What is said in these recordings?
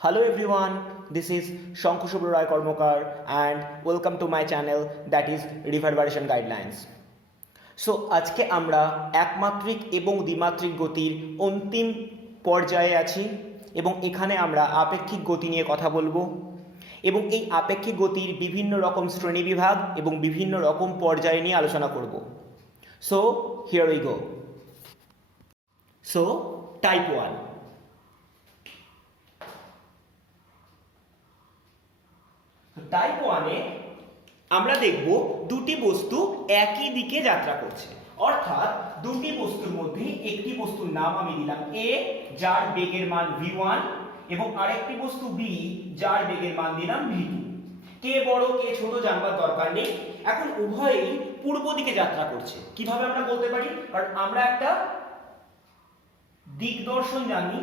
Hello everyone, this is Shankhu Subra Roy Kormokar and welcome to my channel that is Reverberation Guidelines. So আজকে আমরা একমাত্রিক এবং দ্বিমাত্রিক গতির অন্তিম পর্যায়ে আছি এবং এখানে আমরা আপেক্ষিক গতি নিয়ে কথা বলবো এবং এই আপেক্ষিক গতির বিভিন্ন রকম শ্রেণীবিভাগ এবং বিভিন্ন রকম পর্যায় নিয়ে আলোচনা করব। So here we go. So type 1। Type 1-এ আমরা দেখব দুটি বস্তু একই দিকে যাত্রা করছে, অর্থাৎ দুটি বস্তুর মধ্যে একটি বস্তুর নাম আমি দিলাম এ, যার বেগের মান v1, এবং আরেকটি বস্তু বি, যার বেগের মান দিলাম v2। কে বড় কে ছোট জানবার দরকার নেই, এখন উভয়ই পূর্ব দিকে যাত্রা করছে। কিভাবে আমরা বলতে পারি? কারণ আমরা একটা দিকদর্শন জানি,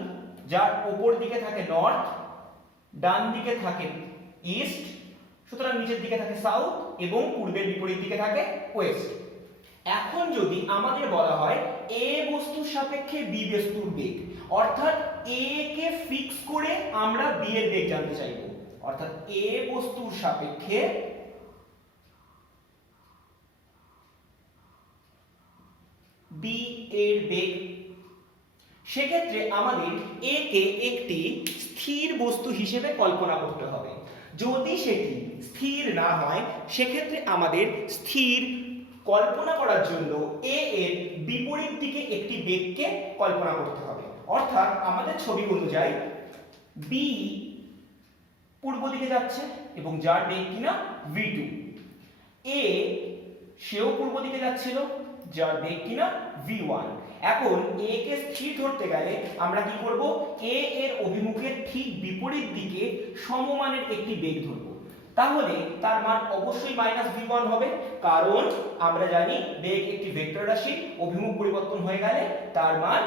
যার উপর দিকে থাকে নর্থ, ডান দিকে থাকে ইস্ট, সুতরাং নিচের দিকে থাকে সাউথ এবং পূর্বের বিপরীত দিকে থাকে ওয়েস্ট। এখন যদি আমাদের বলা হয় এ বস্তুর সাপেক্ষে বি বস্তুর বেগ, অর্থাৎ এ কে ফিক্স করে আমরা বি এর বেগ জানতে চাইব, অর্থাৎ এ বস্তুর সাপেক্ষে বি এর বেগ, সেক্ষেত্রে আমাদের এ কে একটি স্থির বস্তু হিসেবে কল্পনা করতে হবে। যদি সেটি স্থির না হয় সেক্ষেত্রে আমাদের স্থির কল্পনা করার জন্য এ এর বিপরীত দিকে একটি বেগকে কল্পনা করতে হবে। অর্থাৎ আমাদের ছবি অনুযায়ী বি পূর্ব দিকে যাচ্ছে এবং যার বেগ কিনা v2, এ সেও পূর্ব দিকে যাচ্ছিল যার বেগ কিনা v1। এখন এ কে স্থির ধরতে গেলে আমরা কি করব? এ এর অভিমুখের ঠিক বিপরীত দিকে সমমানের একটি বেগ ধরব, তাহলে তার মান অবশ্যই -v1 হবে, কারণ আমরা জানি বেগ একটি ভেক্টর রাশি, অভিমুখ পরিবর্তন হয়ে গেলে তার মান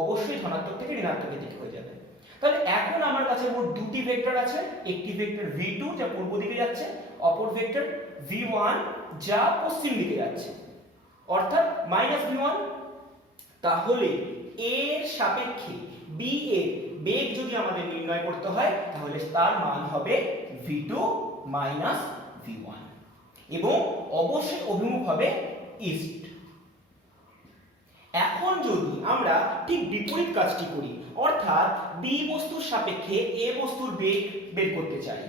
অবশ্যই ধনাত্মক থেকে ঋণাত্মকের দিকে হয়ে যাবে। তাহলে এখন আমার কাছে মোট দুটি ভেক্টর আছে, একটি ভেক্টর v2 যা পূর্ব দিকে যাচ্ছে, অপর ভেক্টর v1 যা পশ্চিম দিকে যাচ্ছে, অর্থাৎ -v1। তাহলে এর সাপেক্ষে বি এর বেগ যদি আমাদের নির্ণয় করতে হয় তাহলে তার মান হবে v2 v1 এবং অবশ্যই অভিমুখ হবে ইস্ট। এখন যদি আমরা ঠিক বিপরীত কাজটি করি, অর্থাৎ বি বস্তুর সাপেক্ষে এ বস্তুর বেগ বের করতে চাই,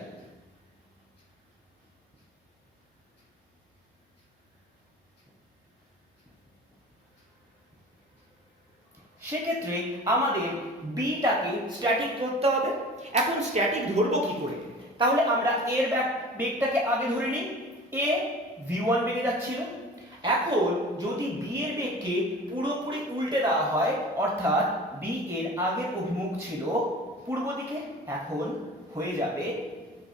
সেক্ষেত্রে আমাদের বিটাকে স্ট্যাটিক ধরতে হবে। এখন স্ট্যাটিক ধরবো কি করে? তাহলে আমরা এর বেগটাকে আগে ধরে নিই। এ v1 বেগে যাচ্ছিল, এখন যদি বি এর বেগকে পুরোপুরি উল্টে দেওয়া হয়, অর্থাৎ বি এর আগের অভিমুখ ছিল পূর্ব দিকে, এখন হয়ে যাবে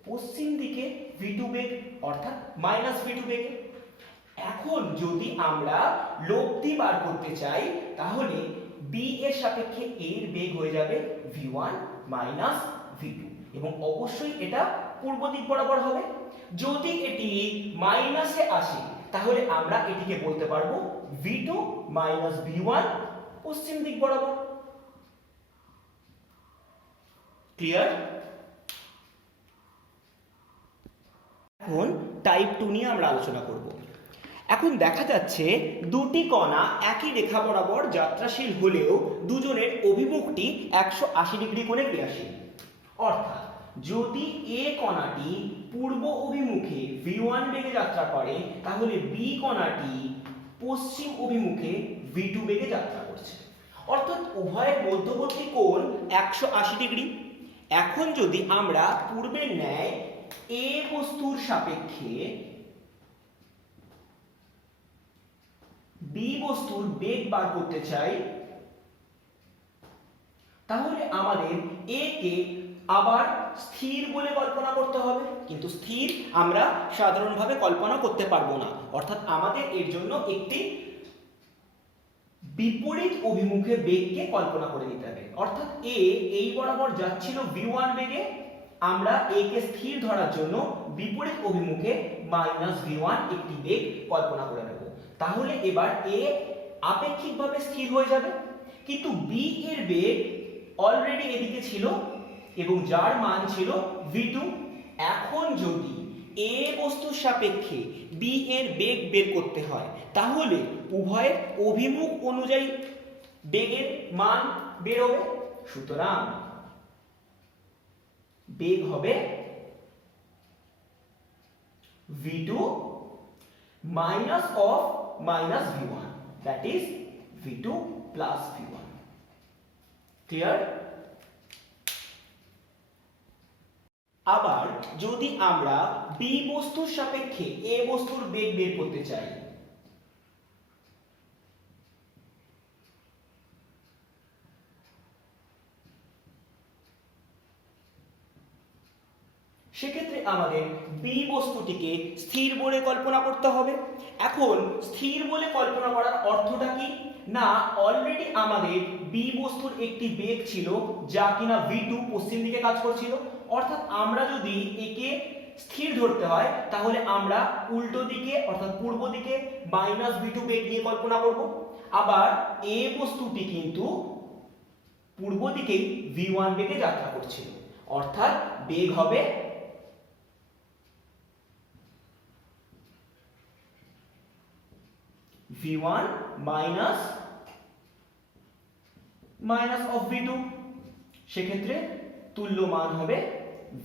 পশ্চিম দিকে v2 বেগ, অর্থাৎ -v2 বেগে। এখন যদি আমরা লব্ধি বার করতে চাই তাহলে বি এর সাপেক্ষে এর বেগ হয়ে যাবে v1 v2 এবং অবশ্যই এটা পূর্ব দিক বরাবর হবে। যদি এটি মাইনাসে আসে তাহলে আমরা এটিকে বলতে পারবো v2 v1 পশ্চিম দিক বরাবর। ক্লিয়ার? এখন টাইপ 2 নিয়ে আমরা আলোচনা করব। এখন দেখা যাচ্ছে দুটি কণা একই রেখা বরাবর যাত্রাশীল হলেও দুজনের অভিমুখটি 180 ডিগ্রি কোণে ক্রিয়াশীল। অর্থাৎ যদি এ কণাটি পূর্ব অভিমুখে v1 বেগে যাত্রা করে তাহলে বি কণাটি পশ্চিম অভিমুখে v2 বেগে যাত্রা করছে, অর্থাৎ উভয়ের মধ্যবর্তী কোণ 180 ডিগ্রি। এখন যদি আমরা পূর্বের ন্যায় এ বস্তুর সাপেক্ষে বি বস্তুর বেগ বার করতে চাই তাহলে আমাদের এ কে আবার স্থির বলে কল্পনা করতে হবে, কিন্তু স্থির আমরা সাধারণভাবে কল্পনা করতে পারবো না, অর্থাৎ আমাদের এর জন্য একটি বিপরীত অভিমুখে বেগকে কল্পনা করে দিতে হবে। অর্থাৎ এ এই বরাবর যাচ্ছিল v1 বেগে, আমরা এ কে স্থির ধরার জন্য বিপরীত অভিমুখে -v1 একটি বেগ কল্পনা করে নেব। তাহলে এবার এ আপেক্ষিকভাবে স্থির হয়ে যাবে, কিন্তু বি এর বেগ অলরেডি এদিকে ছিল এবং যার মান ছিল v2। এখন যদি a বস্তুর সাপেক্ষে b এর বেগ বের করতে হয় তাহলে উভয়ের অভিমুখ অনুযায়ী বেগের মান বেরোবে। সুতরাং বেগ হবে v2 minus of minus v1, that is v2 plus v1. Clear? আবার যদি আমরা b বস্তুর সাপেক্ষে a বস্তুর বেগ বের করতে চাই, সেক্ষেত্রে আমাদের b বস্তুটিকে স্থির বলে কল্পনা করতে হবে। এখন স্থির বলে কল্পনা করার অর্থটা কি না, অলরেডি আমাদের b বস্তুর একটি বেগ ছিল যা কিনা v2 পশ্চিম দিকে কাজ করছিল, অর্থাৎ আমরা যদি একে স্থির ধরতে হয় তাহলে আমরা উল্টো দিকে অর্থাৎ পূর্ব দিকে -v2 বেগ নিয়ে কল্পনা করব। আবার a বস্তুটি কিন্তু পূর্ব দিকেই v1 বেগে যাত্রা করছিল, অর্থাৎ বেগ হবে v1 minus of v2। সেক্ষেত্রে তুল্য মান হবে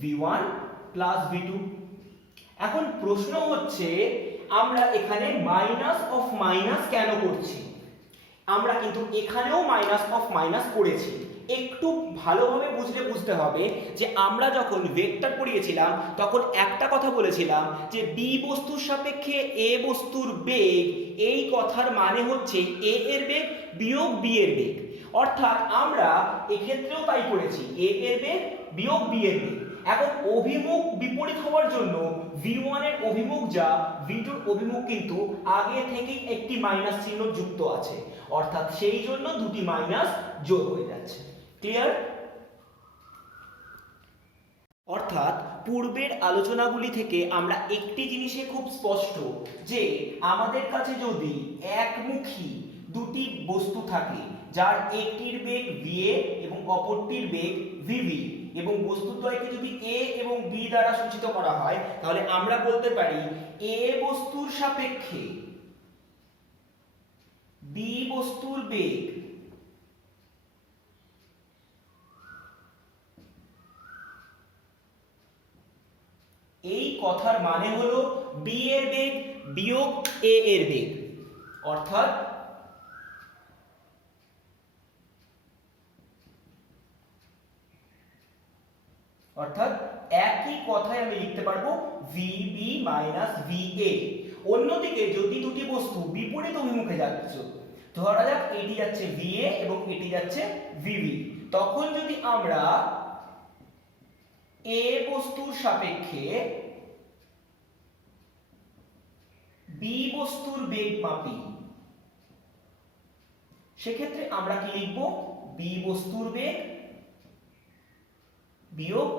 v1 plus v2। এখন প্রশ্ন হচ্ছে আমরা এখানে মাইনাস অফ মাইনাস কেন করছি? আমরা কিন্তু এখানেও মাইনাস অফ মাইনাস করেছি। একটু ভালোভাবে বুঝতে হবে যে আমরা যখন ভেক্টর পড়িয়েছিলাম তখন একটা কথা বলেছিলাম যে b বস্তুর সাপেক্ষে a বস্তুর বেগ, এই কথার মানে হচ্ছে a এর বেগ বিয়োগ b এর বেগ, অর্থাৎ আমরা এক্ষেত্রেও তাই করেছি, a এর বেগ বিয়োগ b এর বেগ। এখন অভিমুখ বিপরীত হওয়ার জন্য v1 এর অভিমুখ যা v2 এর অভিমুখ কিন্তু আগে থেকেই একটি মাইনাস চিহ্ন যুক্ত আছে, অর্থাৎ সেই জন্য দুটি মাইনাস যোগ হয়ে যাচ্ছে। ক্লিয়ার? অর্থাৎ পূর্বের আলোচনাগুলি থেকে আমরা একটি জিনিসে খুব স্পষ্ট যে আমাদের কাছে যদি একমুখী দুটি বস্তু থাকে যার একটির বেগ va এবং অপরটির বেগ vb এবং বস্তুদ্বয়কে যদি a এবং b দ্বারা সূচিত করা হয় তাহলে আমরা বলতে পারি a বস্তুর সাপেক্ষে b বস্তুর বেগ এই কথার মানে হলো b এর বেগ বিয়োগ a এর বেগ, অর্থাৎ একই কথায় আমি লিখতে পারবো vb মাইনাস va। অন্যদিকে যদি দুটি বস্তু বিপরীত অভিমুখে যাচ্ছে, ধরা যাক এটি যাচ্ছে va এবং এটি যাচ্ছে vb, তখন যদি আমরা a বস্তুর সাপেক্ষে b বস্তুর বেগ মাপি, সেক্ষেত্রে আমরা কি লিখব? b বস্তুর বেগ বিয়োগ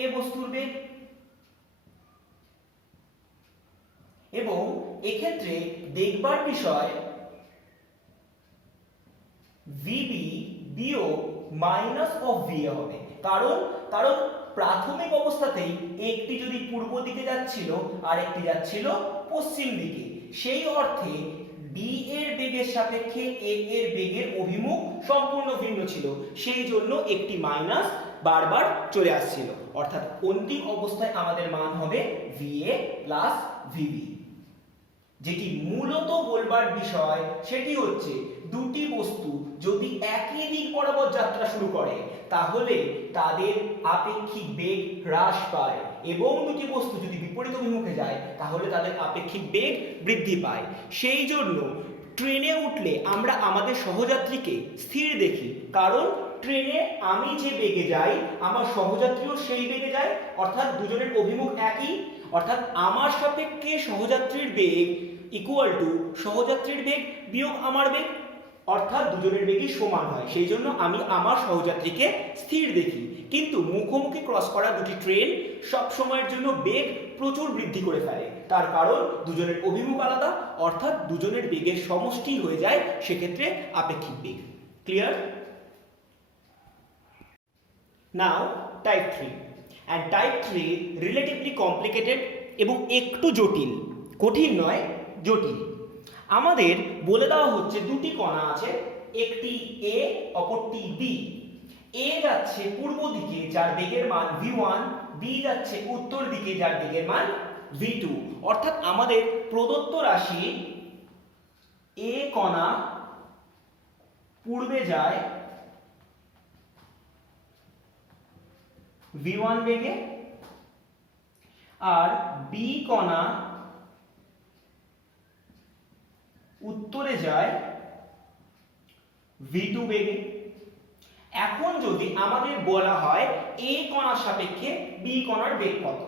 a বস্তুর বেগ। এবং এক্ষেত্রে দেখবার বিষয় vb বিয়োগ মাইনাস অফ va হবে, কারণ প্রাথমিক অবস্থাতেই একটি যদি পূর্ব দিকে যাচ্ছিল আর একটি যাচ্ছিল পশ্চিম দিকে, সেই অর্থে b এর বেগের সাপেক্ষে a এর বেগের অভিমুখ সম্পূর্ণ ভিন্ন ছিল, সেই জন্য একটি মাইনাস বারবার চলে আসছিল, অর্থাৎ অন্তিম অবস্থায় আমাদের মান হবে va প্লাস vb। যেটি মূলত বলবার বিষয় সেটি হচ্ছে দুটি বস্তু যদি একই দিক বরাবর যাত্রা শুরু করে তাহলে তাদের আপেক্ষিক বেগ হ্রাস পায়, এবং দুটি বস্তু যদি বিপরীত অভিমুখে যায় তাহলে তাদের আপেক্ষিক বেগ বৃদ্ধি পায়। সেই জন্য ট্রেনে উঠলে আমরা আমাদের সহযাত্রীকে স্থির দেখি, কারণ ট্রেনে আমি যে বেগে যাই আমার সহযাত্রীও সেই বেগে যায়, অর্থাৎ দুজনের অভিমুখ একই, অর্থাৎ আমার সাপেক্ষে সহযাত্রীর বেগ ইকুয়াল টু সহযাত্রীর বেগ বিয়োগ আমার বেগ, অর্থাৎ দুজনের বেগই সমান হয়। সেই জন্য আমি আমার সহযাত্রীকে স্থির দেখি। কিন্তু মুখোমুখি ক্রস করা দুটি ট্রেন সব সময়ের জন্য বেগ প্রচুর বৃদ্ধি করে ফেলে, তার কারণ দুজনের অভিমুখ আলাদা, অর্থাৎ দুজনের বেগের সমষ্টি হয়ে যায় সেক্ষেত্রে আপেক্ষিক বেগ। Clear? Now type 3 and type 3 relatively complicated এবং একটু জটিল, কঠিন নয়, জটিল। আমাদের বলে দেওয়া হচ্ছে দুটি কণা আছে, একটি এ অপরটি বি। এ যাচ্ছে পূর্ব দিকে যার বেগের মান v1, বি যাচ্ছে উত্তর দিকে যার বেগের মান v2। অর্থাৎ আমাদের প্রদত্ত রাশি এ কণা পূর্বে যায় v1 বেগে আর বি কণা উত্তরে যায় v2 বেগে। এখন যদি আমাদের বলা হয় এ কণার সাপেক্ষে বি কণার বেগ কত,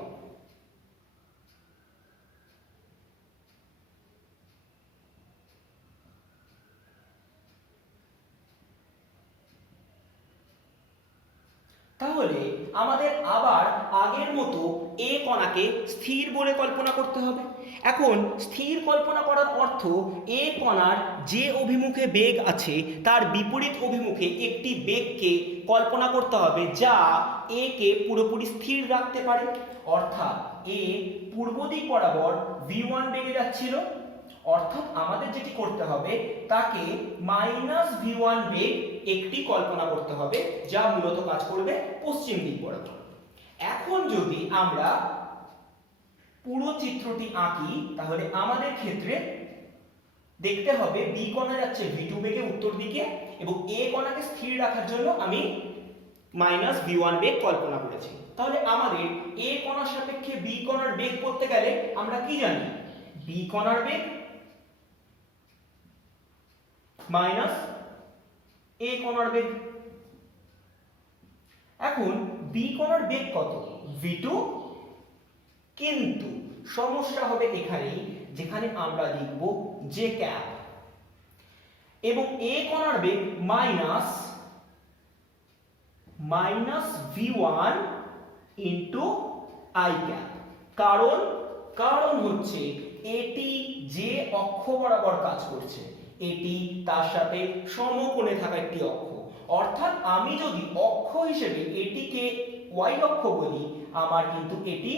তাহলে আমাদের আবার আগের মতো এ কণাকে স্থির বলে কল্পনা করতে হবে। এখন স্থির কল্পনা করার অর্থ এ কণার যে অভিমুখে বেগ আছে তার বিপরীত অভিমুখে একটি বেগকে কল্পনা করতে হবে যা এ কে পুরোপুরি স্থির রাখতে পারে। অর্থাৎ এ পূর্ব দিক বরাবর v1 বেগে যাচ্ছিল, অর্থাৎ আমাদের যেটি করতে হবে তাকে -v1 বেগ একটি কল্পনা করতে হবে যা মূলত কাজ করবে পশ্চিম দিক বরাবর। এখন যদি আমরা পুরো চিত্রটি আঁকি তাহলে আমাদের ক্ষেত্রে দেখতে হবে বি কণা যাচ্ছে v2 বেগে উত্তর দিকে এবং এ কণাকে স্থির রাখার জন্য আমি -v1 বেগ কল্পনা করেছি। তাহলে আমাদের এ কণার সাপেক্ষে বি কণার বেগ করতে গেলে আমরা কি জানি, বি কণার বেগ মাইনাস এ কণার বেগ। এখন বি কণার বেগ কত, v2, কিন্তু সমস্যা হবে এখানেই যেখানে আমরা লিখব জে ক্যাপ এবং এ কণার বেগ minus v1 into I cap. কারণ হচ্ছে এটি যে অক্ষ বরাবর কাজ করছে এটি তার সাথে সমকোণে থাকা একটি অক্ষ। অর্থাৎ আমি যদি অক্ষ হিসেবে এটিকে y অক্ষ বলি, আমার কিন্তু এটি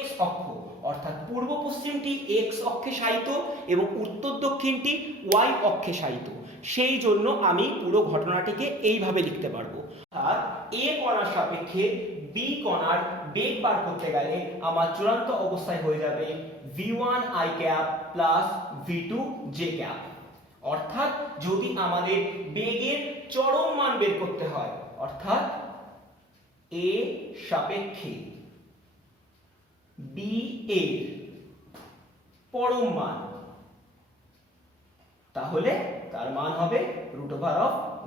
x অক্ষ, অর্থাৎ পূর্ব পশ্চিমটি x অক্ষে শায়িত এবং উত্তর দক্ষিণটি y অক্ষে শায়িত। সেই জন্য আমি পুরো ঘটনাটিকে এইভাবে লিখতে পারবো। আর এ কণার সাপেক্ষে বি কণার বেগ বার করতে গেলে আমার চূড়ান্ত অবস্থায় হয়ে যাবে v1 i cap plus v2 j cap. অর্থাৎ যদি আমাদের বেগের চরম মান বের করতে হয়, অর্থাৎ এ সাপেক্ষে বি এর পরম মান, তাহলে তার মান হবে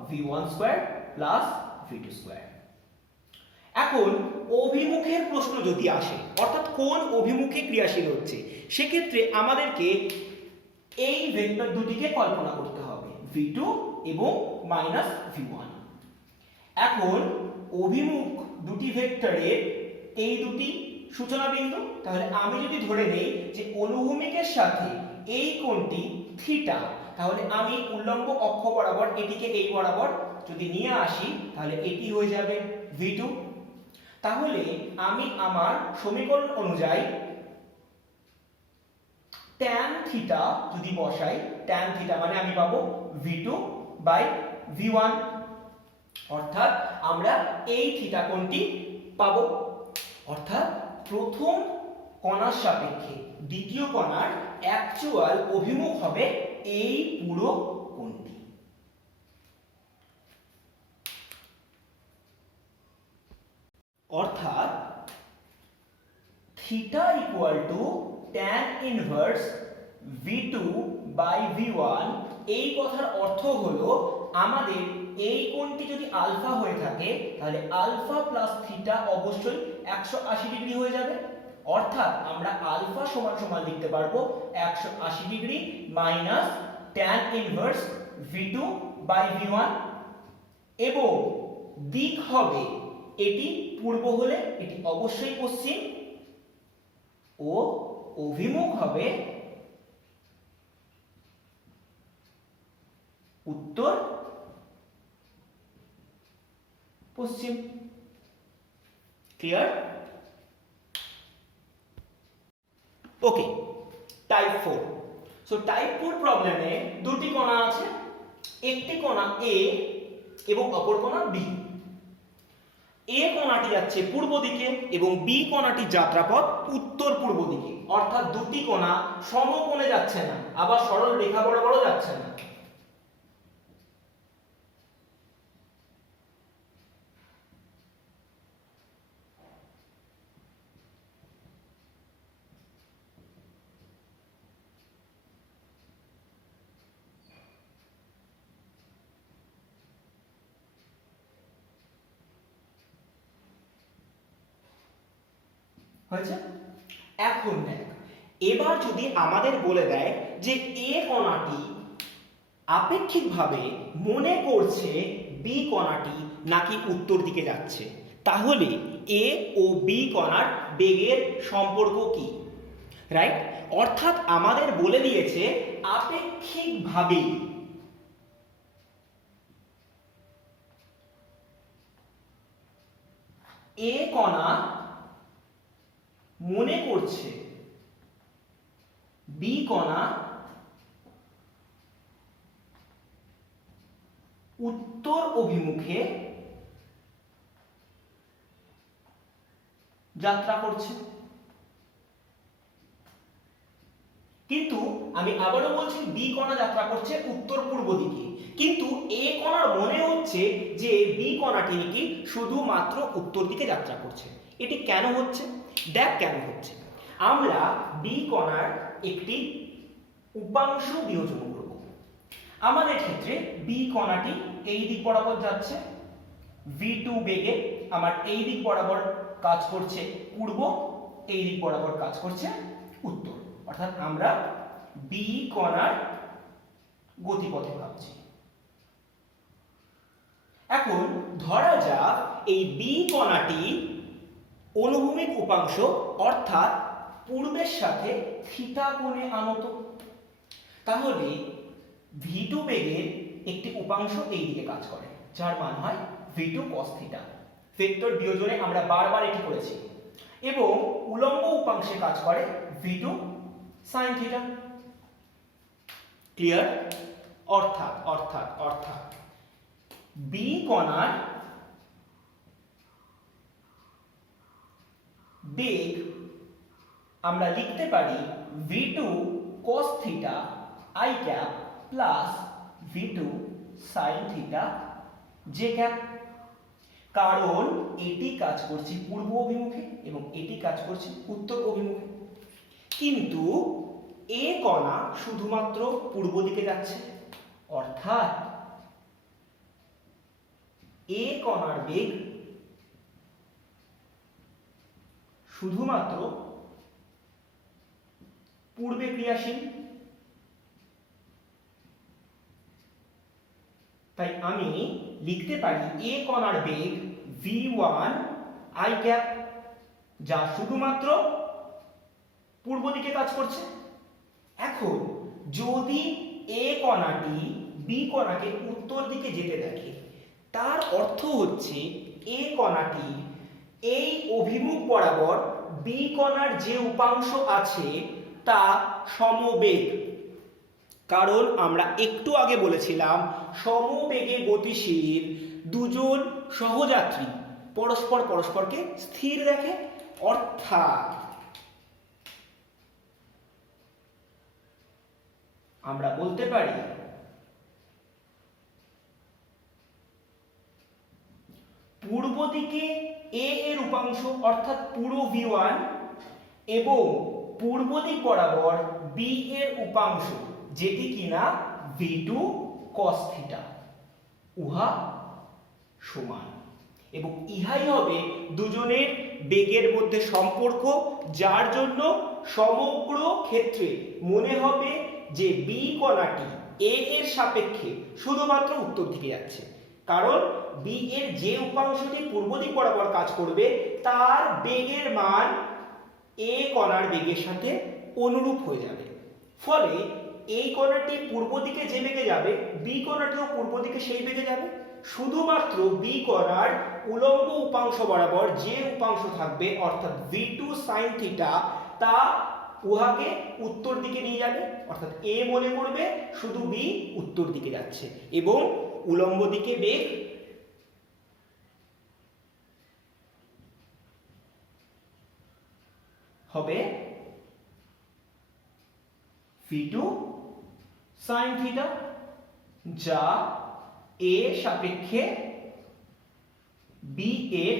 √v1 square plus v2 square. এখন অভিমুখের প্রশ্ন যদি আসে, অর্থাৎ কোন অভিমুখে ক্রিয়াশীল হচ্ছে, সেক্ষেত্রে আমাদেরকে এই ভেক্টর দুটিকে কল্পনা করতে হবে v2 এবং -v1। এখন অভিমুখ দুটি ভেক্টরের এই দুটি সূচনা বিন্দু, তাহলে আমি যদি ধরে নেই যে অনুভূমিকের সাথে এই কোণটি থিটা, তাহলে আমি উল্লম্ব অক্ষ বরাবর এটিকে এই বরাবর যদি নিয়ে আসি তাহলে এটি হয়ে যাবে v2। তাহলে আমি আমার সমীকরণ অনুযায়ী tan থিটা যদি বসাই, tan থিটা মানে আমি পাবো v2 বাই v1, অর্থাৎ আমরা এই থিটা কোণটি পাবো। অর্থাৎ প্রথম কণার সাপেক্ষে দ্বিতীয় কণার অ্যাকচুয়াল অভিমুখ হবে এই পুরো কোণটি। অর্থাৎ theta equal to tan inverse v2 by v1। এই কথার অর্থ হলো আমাদের এই কোণটি যদি আলফা হয়ে থাকে তাহলে আলফা প্লাস থিটা অবশ্যই 180 ডিগ্রি হয়ে যাবে। অর্থাৎ আমরা আলফা সমান সমান লিখতে পারবো 180 degree minus tan inverse v2 by v1 এবং দিক হবে এটি পূর্ব হলে এটি অবশ্যই পশ্চিম ও অভিমুখ হবে উত্তর পশ্চিম। ক্লিয়ার? ওকে, টাইপ 4। সো টাইপ 4 প্রবলেমে দুটি কণা আছে, একটি কণা এ এবং অপর কণা বি। এ কণাটি যাচ্ছে পূর্ব দিকে এবং বি কণাটি যাত্রাপথ উত্তর পূর্ব দিকে, অর্থাৎ দুটি কণা সমকোণে যাচ্ছে না, আবার সরল রেখা বরাবরও যাচ্ছে না। হয়েছে? এখন দেখ, এবার যদি আমাদের বলে দেয় যে এ কণাটি আপেক্ষিকভাবে মনে করছে বি কণাটি নাকি উত্তর দিকে যাচ্ছে, তাহলে এ ও বি কণার বেগের সম্পর্ক কি? রাইট? অর্থাৎ আমাদের বলে দিয়েছে আপেক্ষিকভাবে এ কণা মনে করছে বি কণা উত্তর অভিমুখে যাত্রা করছে। কিন্তু আমি আবারও বলছি, বি কণা যাত্রা করছে উত্তর পূর্ব দিকে, কিন্তু এ কণার মনে হচ্ছে যে বি কণাটি নাকি শুধুমাত্র উত্তর দিকে যাত্রা করছে। এটি কেন হচ্ছে? দেখ কেন হচ্ছে। আমরা বি কণার একটি উপাংশ বিয়োজন করব। আমাদের ক্ষেত্রে বি কণাটি এই দিক বরাবর যাচ্ছে v2 বেগে, আমার এই দিক বরাবর কাজ করছে পূর্ব, এই দিক বরাবর কাজ করছে উত্তর, অর্থাৎ আমরা বি কণার গতিপথে ভাবছি। এখন ধরা যাক এই বি কণাটি অনুভূমিক উপাংশ, অর্থাৎ পূর্বের সাথে থিটা কোণে আনত। তাহলে v2 বেগের একটি উপাংশ এই দিকে কাজ করে, যার মান হয় v2 cos থিটা। ভেক্টর বিয়োজনে আমরা বারবার এটি করেছি। এবং উলম্ব উপাংশে কাজ করে v2 sin থিটা। ক্লিয়ার? অর্থাৎ বি কণার বেগ আমরা লিখতে পারি v2 cos theta i cap plus v2 sin theta j cap, কারণ এটি কাজ করছে পূর্ব অভিমুখে এবং এটি কাজ করছে উত্তর অভিমুখে। কিন্তু এ কণা শুধুমাত্র পূর্ব দিকে যাচ্ছে, অর্থাৎ এ কণার বেগ শুধুমাত্র পূর্বে ক্রিয়াশীল। তাই আমি লিখতে পারি এ কণার বেগ v1 i ক্যাপ, যা শুধুমাত্র পূর্ব দিকে কাজ করছে। এখন যদি এ কণাটি বি কণাকে উত্তর দিকে যেতে দেখে, তার অর্থ হচ্ছে এ কণাটি এই অভিমুখ বরাবর বি কণার যে উপাংশ আছে তা সমবেগ। কারণ আমরা একটু আগে বলেছিলাম সমবেগে গতিশীল দুজন সহযাত্রী পরস্পরকে স্থির রাখে, অর্থাৎ আমরা বলতে পারি পূর্ব দিকে এ এর উপাংশ অর্থাৎ পুরো v1 এবং পূর্ব দিক বরাবর বি এর উপাংশ যেটি কিনা v2 cos থিটা, উহা সমান, এবং ইহাই হবে দুজনের বেগের মধ্যে সম্পর্ক, যার জন্য সমগ্র ক্ষেত্রে মনে হবে যে বি কণাটি এ এর সাপেক্ষে শুধুমাত্র উত্তর দিকে যাচ্ছে, কারণ বি এর যে উপাংশটি পূর্ব দিক বরাবর কাজ করবে তার বেগের মান এ কণার বেগের সাথে অনুরূপ হয়ে যাবে। ফলে এই কণাটি পূর্ব দিকে যে বেগে যাবে, বি কণাটিও পূর্ব দিকে সেই বেগে যাবে। শুধুমাত্র বি কণার উলম্ব উপাংশ বরাবর যে উপাংশ থাকবে অর্থাৎ v2 sin থিটা তা উহাকে উত্তর দিকে নিয়ে যাবে, অর্থাৎ এ মনে করবে শুধু বি উত্তর দিকে যাচ্ছে এবং উলম্ব দিকে বেগ হবে v2 sin থিটা, যা এ সাপেক্ষে বি এর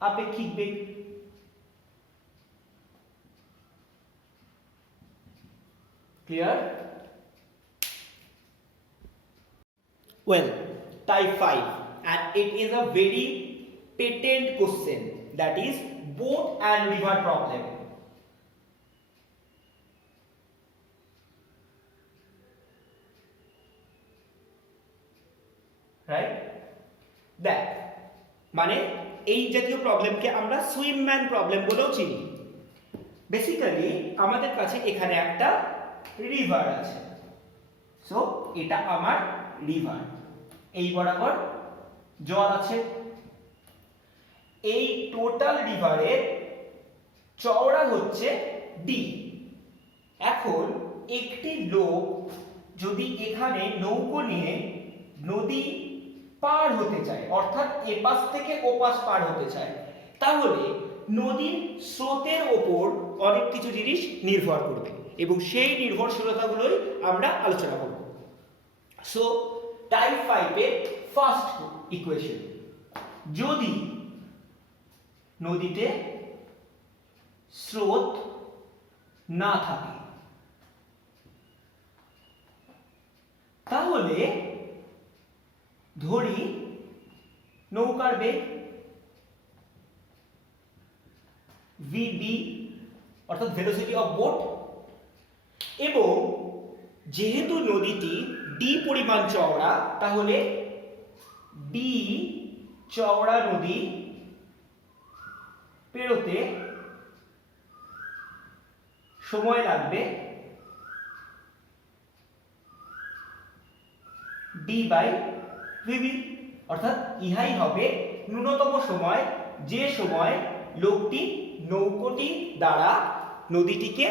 আপেক্ষিক বেগ। Clear? Well, type 5, and it is a very patent question, that is boat and river problem. Right? দেখ, মানে এই জাতীয় প্রবলেমকে আমরা সুইমম্যান প্রবলেম বলেও চিনি। বেসিক্যালি আমাদের কাছে এখানে একটা রিভার আছে, সো এটা আমার রিভার, এই বরাবর জল আছে। এই টোটাল রিভারের চওড়া হচ্ছে ডি। এখন একটি লোক যদি এখানে নৌকো নিয়ে নদী পার হতে চায়, অর্থাৎ এপাশ থেকে ওপাশ পার হতে চায়, তাহলে নদীর স্রোতের ওপর অনেক কিছু জিনিস নির্ভর করবে এবং সেই নির্ভরশীলতাগুলোই আমরা আলোচনা করব। সো টাইপ 5 এর ফার্স্ট ইকুয়েশন, যদি নদীতে স্রোত না থাকে তাহলে ধরি নৌকার বেগ vb অর্থাৎ ভেলোসিটি অফ বোট, এবং যেহেতু নদীটি ডি পরিমাণ চওড়া তাহলে ডি চওড়া নদী পেরোতে সময় লাগবে ডি বাই ভিবি, অর্থাৎ ইহাই হবে ন্যূনতম সময় যে সময় লোকটি নৌকোটি দ্বারা নদীটিকে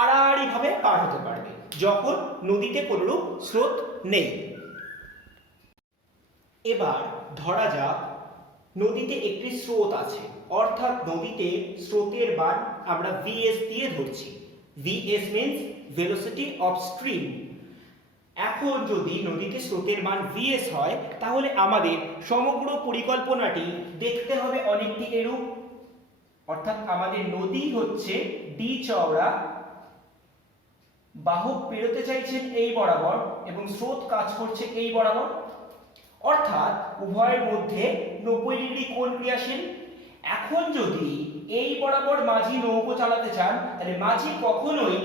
আড়াআড়ি ভাবে পার হতে পারবে, যখন নদীতে কোনরূপ স্রোত নেই। এবার ধরা যাক নদীতে একটি স্রোত আছে, অর্থাৎ নদীতে স্রোতের মান আমরা vs দিয়ে ধরছি। vs means velocity of stream. এখন যদি নদীতে স্রোতের মান vs হয় তাহলে আমাদের সমগ্র পরিকল্পনাটি দেখতে হবে অনেকটি এরূপ, অর্থাৎ আমাদের নদী হচ্ছে ডি চওড়া, বাহক পেরোতে চাইছেন এই বরাবর এবং স্রোত কাজ করছে এই বরাবর, অর্থাৎ উভয়ের মধ্যে 90 ডিগ্রি কোণ ক্রিয়াশীল। এখন যদি এই বরাবর মাঝি নৌকো চালাতে চান তাহলে মাঝি কখনোই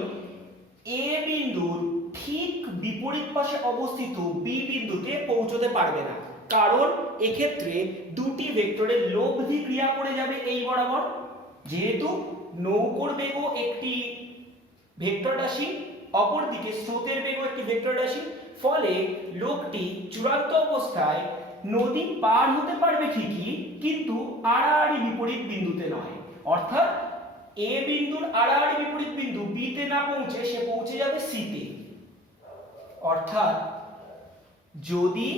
এ বিন্দুর ঠিক বিপরীত পাশে অবস্থিত বি বিন্দুতে পৌঁছতে পারবে না, কারণ এক্ষেত্রে দুটি ভেক্টরের লব্ধি ক্রিয়া করে যাবে এই বরাবর। যেহেতু নৌকোর বেগও একটি ভেক্টর রাশি, অপরদিকে স্রোতের বেগও একটি ভেক্টর রাশি, ফলে লোকটি চূড়ান্ত অবস্থায় নদী পার হতে পারবে ঠিকই, কিন্তু আড়াআড়ি বিপরীত বিন্দুতে নয়, অর্থাৎ এ বিন্দুর আড়াআড়ি বিপরীত বিন্দু বি তে না পৌঁছে সে পৌঁছে যাবে সি তে। অর্থাৎ যদি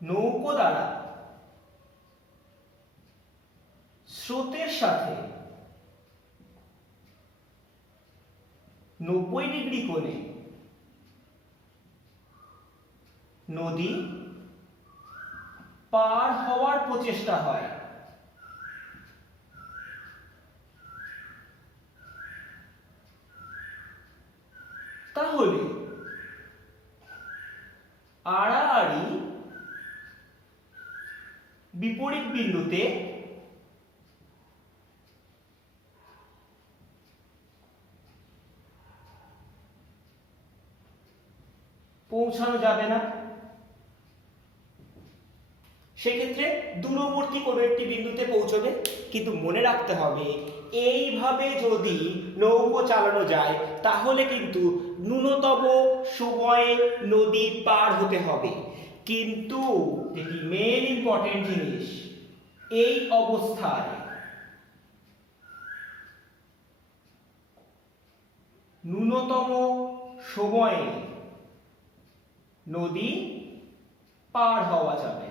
নৌকো দ্বারা স্রোতের সাথে 90 ডিগ্রি কোণে নদী পার হওয়ার প্রচেষ্টা হয়, তাহলে আড়াআড়ি বিপরীত বিন্দুতে পৌঁছানো যাবে না। সেক্ষেত্রে দূরবর্তী কোনো একটি বিন্দুতে পৌঁছবে, কিন্তু মনে রাখতে হবে এইভাবে যদি নৌকো চালানো যায় তাহলে কিন্তু ন্যূনতম সময়ে নদী পার হতে হবে। কিন্তু যেটি মেন ইম্পর্টেন্ট জিনিস, এই অবস্থায় ন্যূনতম সময়ে নদী পার হওয়া যাবে।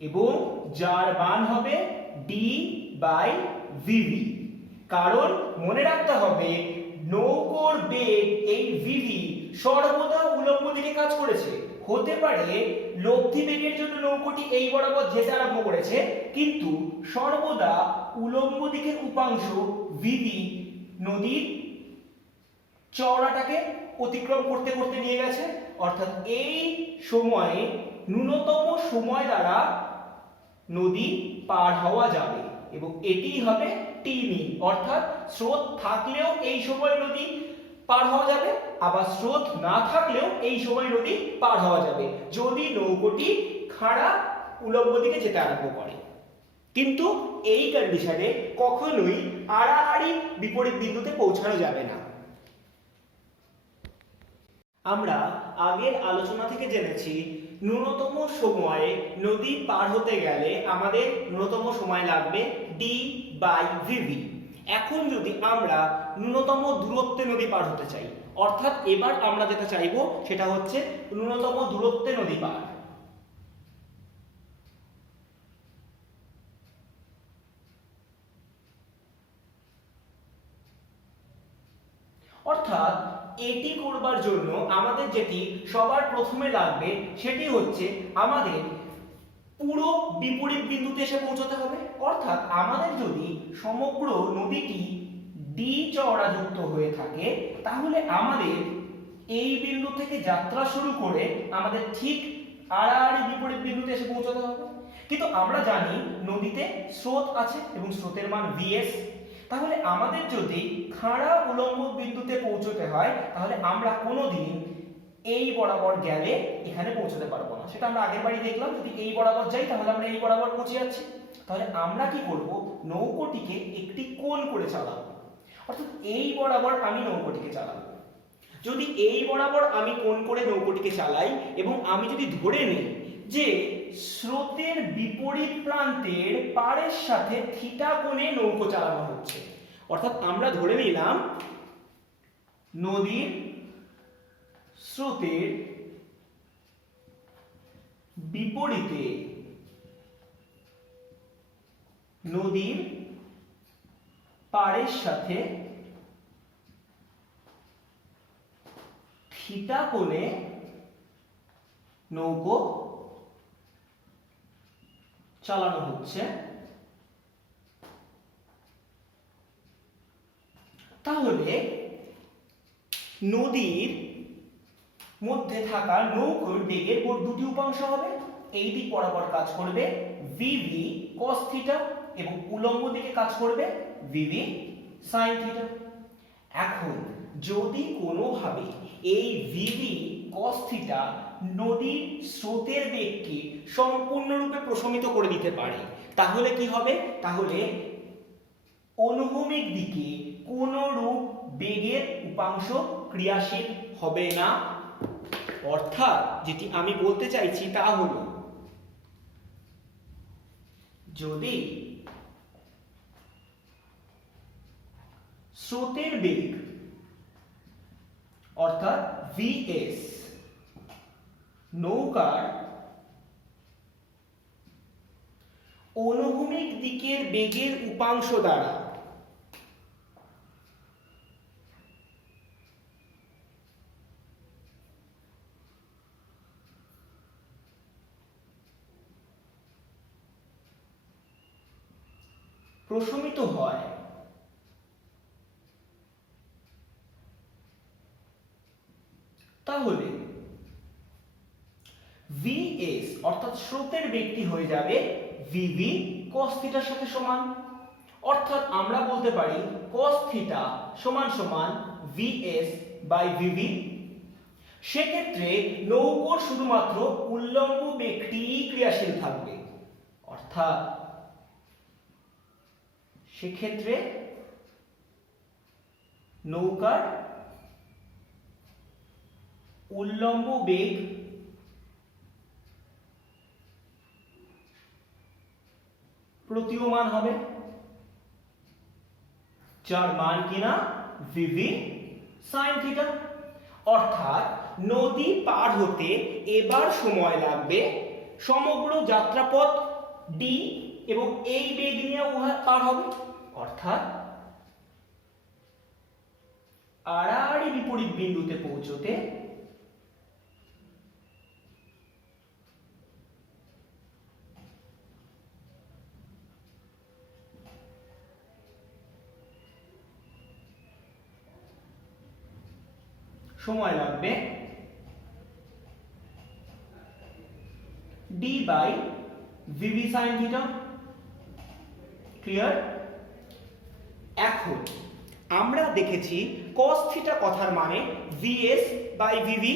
এবং যার মান হবে d/vv। কারণ মনে রাখতে হবে নৌকোর বেগ এই vv সর্বদা উল্লম্ব দিকে কাজ করেছে। হতে পারে লব্ধি বেগের জন্য নৌকোটি এই বরাবর যেতে আরম্ভ করেছে, কিন্তু সর্বদা উল্লম্ব দিকের উপাংশ vv নদীর চওড়াটাকে অতিক্রম করতে করতে নিয়ে গেছে। অর্থাৎ এই সময়ে ন্যূনতম সময় দ্বারা নদী পার হওয়া যাবে এবং এটি হবে টি মিন। অর্থাৎ স্রোত থাকলেও এই সময় নদী পার হওয়া যাবে, আবার স্রোত না থাকলেও এই সময় নদী পার হওয়া যাবে যদি নৌকোটি খাড়া উল্লম্ব দিকে যেতে আরম্ভ করে। কিন্তু এই কন্ডিশনে কখনোই আড়াআড়ি বিপরীত বিন্দুতে পৌঁছানো যাবে না। আমরা আগের আলোচনা থেকে জেনেছি ন্যূনতম সময়ে নদী পার হতে গেলে আমাদের ন্যূনতম সময় লাগবে d/vv। এখন যদি আমরা ন্যূনতম দূরত্বে নদী পার হতে চাই, অর্থাৎ এবার আমরা যেটা চাইবো সেটা হচ্ছে ন্যূনতম দূরত্বে নদী পার। অর্থাৎ এটি করবার জন্য আমাদের যেটি সবার প্রথমে লাগবে সেটি হচ্ছে আমাদের পুরো বিপরীত বিন্দুতে এসে পৌঁছতে হবে। অর্থাৎ আমাদের যদি সমগ্র নদীটি ডি চওড়া যুক্ত হয়ে থাকে, তাহলে আমাদের এই বিন্দু থেকে যাত্রা শুরু করে আমাদের ঠিক আড়াআড়ি বিপরীত বিন্দুতে এসে পৌঁছতে হবে। কিন্তু আমরা জানি নদীতে স্রোত আছে এবং স্রোতের মান vs। তাহলে আমাদের যদি খাড়া উল্লম্ব বিন্দুতে পৌঁছতে হয়, তাহলে আমরা কোনোদিন এই বরাবর গেলে এখানে পৌঁছতে পারবো না। সেটা আমরা আগের বারই দেখলাম, যদি এই বরাবর যাই তাহলে আমরা এই বরাবর পৌঁছে যাচ্ছি। তাহলে আমরা কি করব, নৌকোটিকে একটি কোণ করে চালাবো। অর্থাৎ এই বরাবর আমি নৌকোটিকে চালাবো। যদি এই বরাবর আমি কোণ করে নৌকোটিকে চালাই এবং আমি যদি ধরে নিই যে স্রোতের বিপরীত প্রান্তের পাড়ের সাথে থিটা কোণে নৌকো চালানো হচ্ছে, অর্থাৎ আমরা ধরে নিলাম নদীর স্রোতের বিপরীতে নদীর পাড়ের সাথে থিটা কোণে নৌকো চালানো হচ্ছে। তাহলে নদীর মধ্যে থাকা নৌকোর বেগের মোট দুটি উপাংশ হবে। এই দিক বরাবর কাজ করবে vv cos থিটা এবং উল্লম্ব দিকে কাজ করবে vv sin থিটা। এখন যদি কোনোভাবে এই vv cos থিটা নদীর স্রোতের বেগকে সম্পূর্ণরূপে প্রশমিত করে দিতে পারে, তাহলে কি হবে? তাহলে অনুভূমিক দিকে কোনো রূপ বেগের উপাংশ ক্রিয়াশীল হবে না। অর্থাৎ যেটি আমি বলতে চাইছি তা হলো, যদি স্রোতের বেগ অর্থাৎ vs নৌকার অনুভূমিক দিকের বেগের উপাংশ দ্বারা প্রশমিত হয়, তাহলে vs অর্থাৎ স্রোতের বেগটি হয়ে যাবে vv cos থিটার সাথে সমান। অর্থাৎ আমরা বলতে পারি cos থিটা সমান সমান vs বাই vv। সেক্ষেত্রে নৌকোর শুধুমাত্র উল্লম্ব বেগটি ক্রিয়াশীল থাকবে। অর্থাৎ সেক্ষেত্রে নৌকার উল্লম্ব বেগ প্রতীয়মান হবে, যার মান কিনা ভিভি সাইন থিটা। অর্থাৎ নদী পার হতে এবার সময় লাগবে সমগ্র যাত্রাপথ ডি এবং এই বেগ নিয়ে পার হবে, অর্থাৎ আড়াআড়ি বিপরীত বিন্দুতে পৌঁছতে সময় লাগবে d by V V sine theta. Clear? এখন আমরা দেখেছি cos থিটা কথার মানে vs বাই ভিভি।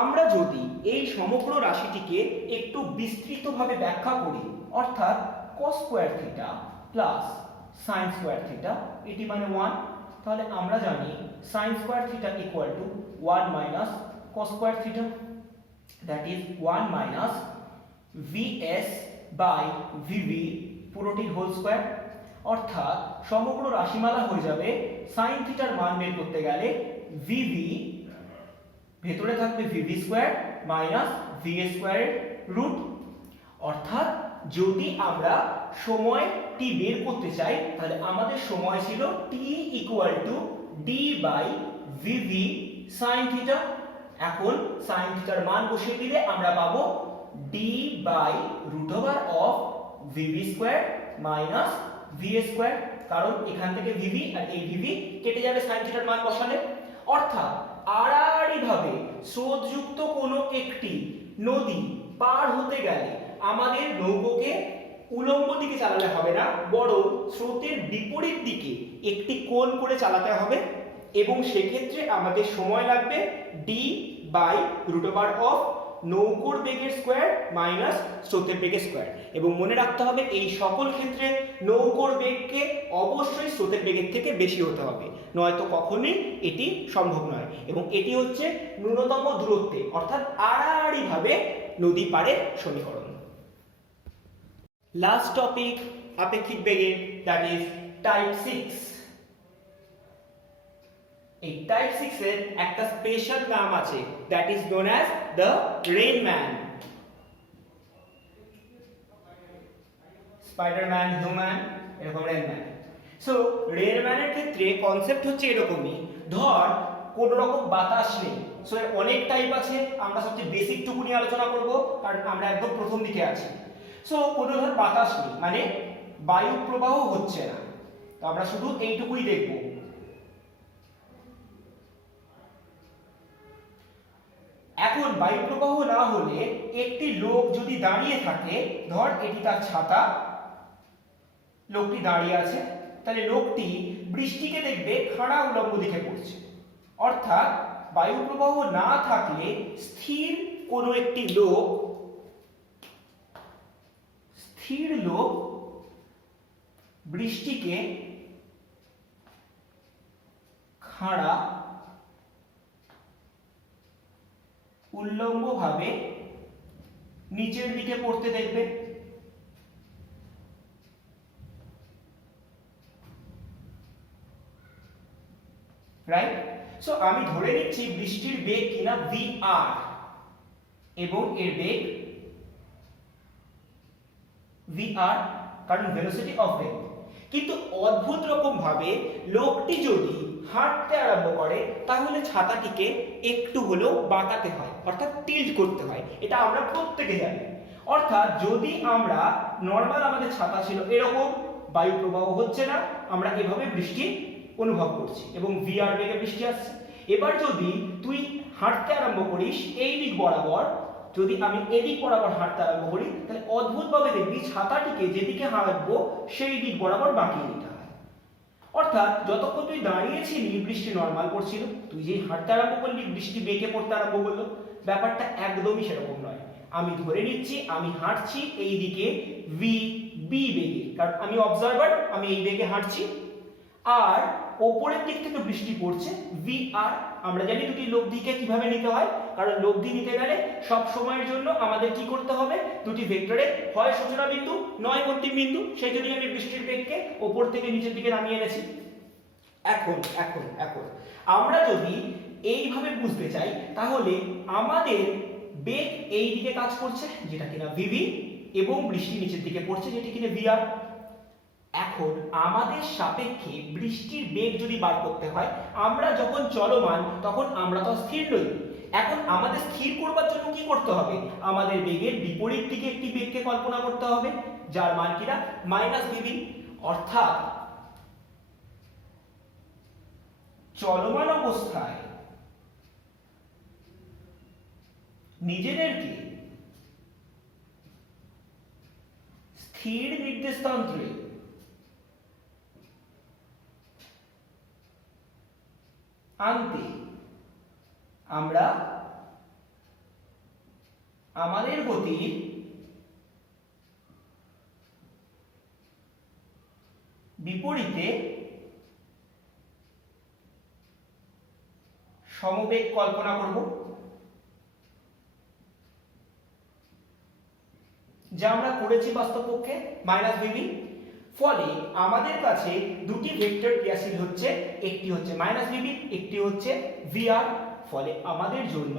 আমরা যদি এই সমগ্র রাশিটিকে একটু বিস্তৃতভাবে ব্যাখ্যা করি, অর্থাৎ cos square theta plus sin square theta এটি মানে 1, তাহলে আমরা জানি sin square theta equal to 1 minus cos square theta, that is 1 minus vs by V V পুরোটির হোল স্কয়ার। অর্থাৎ সমগ্র রাশিমালা হয়ে যাবে sin থিটার মান বের করতে গেলে ভিভি ভেতরে থাকবে ভিভি স্কয়ার মাইনাস vs স্কয়ারের রুট। অর্থাৎ যদি আমরা সময় টি বের করতে চাই তাহলে আমাদের সময় ছিল t equal to d by V V sine theta. এখন সাইন থিটার মান বসিয়ে দিলে আমরা পাবো d by root over of V V square minus vs square, কারণ এখান থেকে ভিভি আর এই ভিভি কেটে যাবে সাইন থিটার মান বসালে। অর্থাৎ আড়াআড়ি ভাবে স্রোতযুক্ত কোনো একটি নদী পার হতে গেলে আমাদের নৌকোকে উলম্ব দিকে চালালে হবে না, বরং স্রোতের বিপরীত দিকে একটি কোণ করে চালাতে হবে, এবং সেক্ষেত্রে আমাদের সময় লাগবে d by root over of নৌকোর বেগের স্কয়ার মাইনাস স্রোতের বেগের স্কয়ার। এবং মনে রাখতে হবে এই সকল ক্ষেত্রে নৌকোর বেগকে অবশ্যই স্রোতের বেগের থেকে বেশি হতে হবে, নয়তো কখনোই এটি সম্ভব নয়। এবং এটি হচ্ছে ন্যূনতম দূরত্বে অর্থাৎ আড়াআড়ি ভাবে নদী পাড়ের সমীকরণ। লাস্ট টপিক আপেক্ষিক বেগের, দ্যাট ইজ টাইপ 6। এই টাইপ 6 এর একটা স্পেশাল নাম আছে, that is known as the Rain Man. Spider Man, human, এরকম রেইনম্যান। সো রেইনম্যানের ক্ষেত্রে কনসেপ্ট হচ্ছে এরকমই, ধর কোনো রকম বাতাস নেই। সো এর অনেক টাইপ আছে, আমরা সবচেয়ে বেসিক টুকু নিয়ে আলোচনা করব কারণ আমরা একদম প্রথম দিকে আছি। সো কোনো ধর বাতাস নেই মানে বায়ু প্রবাহ হচ্ছে না, তো আমরা শুধু এইটুকুই দেখব। এখন বায়ু প্রবাহ না হলে একটি লোক যদি দাঁড়িয়ে থাকে, ধর এটি তার ছাতা, লোকটি দাঁড়িয়ে আছে, তাহলে লোকটি বৃষ্টিকে দেখবে খাড়া উলম্ব দিকে পড়ছে। অর্থাৎ বায়ু প্রবাহ না থাকলে স্থির কোনো একটি লোক বৃষ্টিকে খাড়া উল্লম্বভাবে নিচের দিকে পড়তে দেখবে। রাইট? সো আমি ধরে নিচ্ছি বৃষ্টির বেগ কিনা vr এবং এর বেগ vr, কারণ ভেলোসিটি অফ বেগ। কিন্তু অদ্ভুত রকম ভাবে লোকটি যদি হাঁটতে আরম্ভ করে তাহলে ছাতাটিকে একটু হলেও বাঁকাতে হয়, অর্থাৎ টিল্ট করতে হয়। এটা আমরা প্রত্যেকে জানি। অর্থাৎ যদি আমরা নরমাল আমাদের ছাতা ছিল এরকম, বায়ু প্রবাহ হচ্ছে না, আমরা এভাবে বৃষ্টি অনুভব করছি এবং vr বেগে বৃষ্টি আসছে। এবার যদি তুই হাঁটতে আরম্ভ করিস এই দিক বরাবর, যদি আমি এদিক বরাবর হাঁটতে আরম্ভ করি, তাহলে অদ্ভুতভাবে দেখবি ছাতাটিকে যেদিকে হাঁটবো সেই দিক বরাবর বাঁকিয়ে নিতে হয়। অর্থাৎ যতক্ষণ তুই দাঁড়িয়েছিলি বৃষ্টি নরমাল পড়ছিল, তুই যেই হাঁটতে আরম্ভ করলি বৃষ্টি বেগে পড়তে আরম্ভ করলো। ব্যাপারটা একদমই সেরকম নয়। আমি ধরে নিচ্ছি আমি হাঁটছি এই দিকে v b বেগে, কারণ আমি অবজারভার, আমি এই বেগে হাঁটছি। আর ওপরের দিক থেকে বৃষ্টি পড়ছে ভি আর। আমরা জানি দুটি লব্ধিকে কিভাবে নিতে হয়, কারণ লব্ধি নিতে গেলে সব সময়ের জন্য আমাদের কি করতে হবে, দুটি ভেক্টরে হয় সূচনা বিন্দু নয় অন্তিম বিন্দু, সেই জন্যই আমি বৃষ্টির বেগকে ওপর থেকে নিচের দিকে নামিয়ে এনেছি। এখন এখন এখন আমরা যদি এইভাবে বুঝতে চাই, তাহলে আমাদের বেগ এই দিকে কাজ করছে যেটা কিনা ভিভি, এবং বৃষ্টি নিচের দিকে পড়ছে যেটি কিনা ভিআর। এখন আমাদের সাপেক্ষে বৃষ্টির বেগ যদি বার করতে হয়, আমরা যখন চলমান তখন আমরা তো স্থির নই। এখন আমাদের স্থির করবার জন্য কি করতে হবে, আমাদের বেগের বিপরীত দিকে একটি বেগকে কল্পনা করতে হবে, যার মান কিনা মাইনাস ভিভি। অর্থাৎ চলমান অবস্থায় নিজেদেরকে স্থির নির্দেশতন্ত্রে আনতে আমরা আমাদের গতির বিপরীতে সমবেগ কল্পনা করব, যা আমরা করেছি বাস্তবপক্ষে মাইনাস ভিভি। ফলে আমাদের কাছে দুটি ভেক্টর ক্রিয়াশীল হচ্ছে, একটি হচ্ছে মাইনাস ভিভি, একটি হচ্ছে ভিআর। ফলে আমাদের জন্য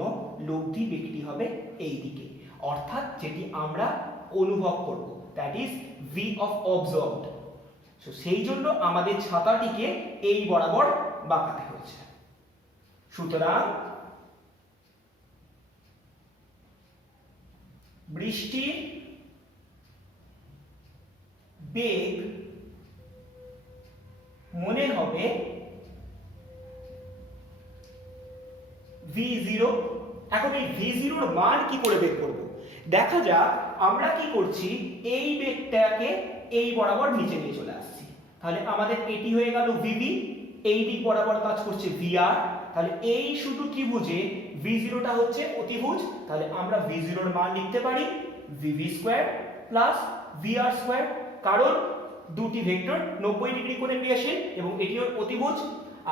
লব্ধি বেগটি হবে এই দিকে, অর্থাৎ যেটি আমরা অনুভব করব, that is V of observed. So সেই জন্য আমাদের ছাতাটিকে এই বরাবর বাঁকাতে হয়েছে। সুতরাং বৃষ্টির বেগ মনে হবে v0। এখন এই v0 এর মান কি করে বের করব, দেখা যাক। আমরা কি করছি, এই বেগটাকে এই বরাবর নিচে নিয়ে চলে আসছি, তাহলে আমাদের এটি হয়ে গেল vb, এই দিক বরাবর কাজ করছে vr। তাহলে এই শুধু ত্রিভুজে v0 টা হচ্ছে অতিভুজ, তাহলে আমরা v0 এর মান লিখতে পারি vv square plus vr square, কারণ দুটি ভেক্টর 90 ডিগ্রি কোণে ক্রিয়াশীল এবং এটিও অতিভুজ।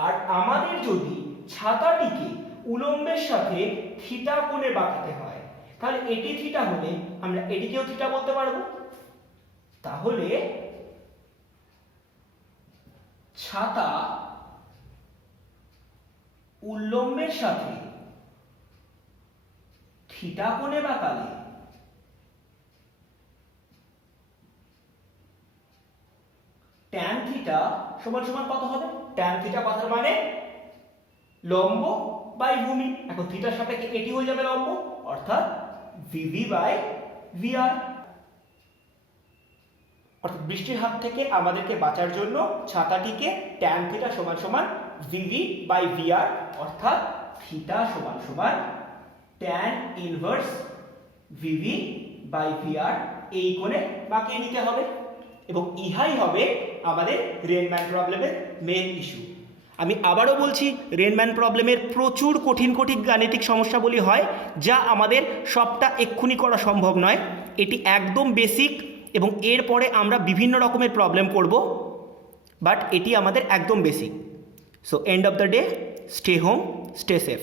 আর আমাদের যদি ছাতাটিকে উলম্বের সাথে থিটা কোণে বাঁকাতে হয়, তাহলে এটি থিটা হলে আমরা এটিকেও থিটা বলতে পারবো। তাহলে ছাতা উল্লম্বের সাথে থিটা কোণে বাঁকালে ট্যান থিটা সমান সমান কত হবে, ট্যান থিটা কথার মানে লম্ব বাই ভূমি। এখন থিটার সাপেক্ষে এটি হয়ে যাবে লম্ব, অর্থাৎ ভিভি বাই ভিআর। অর্থাৎ বৃষ্টির হাত থেকে আমাদেরকে বাঁচার জন্য ছাতাটিকে ট্যান থিটা সমান সমান ভিভি বাই ভিআর, অর্থাৎ থিটা সমান সমান tan inverse V V by V R এই কোণে বাঁকিয়ে নিতে হবে। এবং ইহাই হবে আমাদের রেনম্যান প্রবলেমের মেন ইস্যু। আমি আবারও বলছি, রেনম্যান প্রবলেমের প্রচুর কঠিন কঠিন গাণিতিক সমস্যাবলী হয়, যা আমাদের সবটা এক্ষুনি করা সম্ভব নয়। এটি একদম বেসিক এবং এরপরে আমরা বিভিন্ন রকমের প্রবলেম করব, বাট এটি আমাদের একদম basic. So end of the day, stay home, stay safe.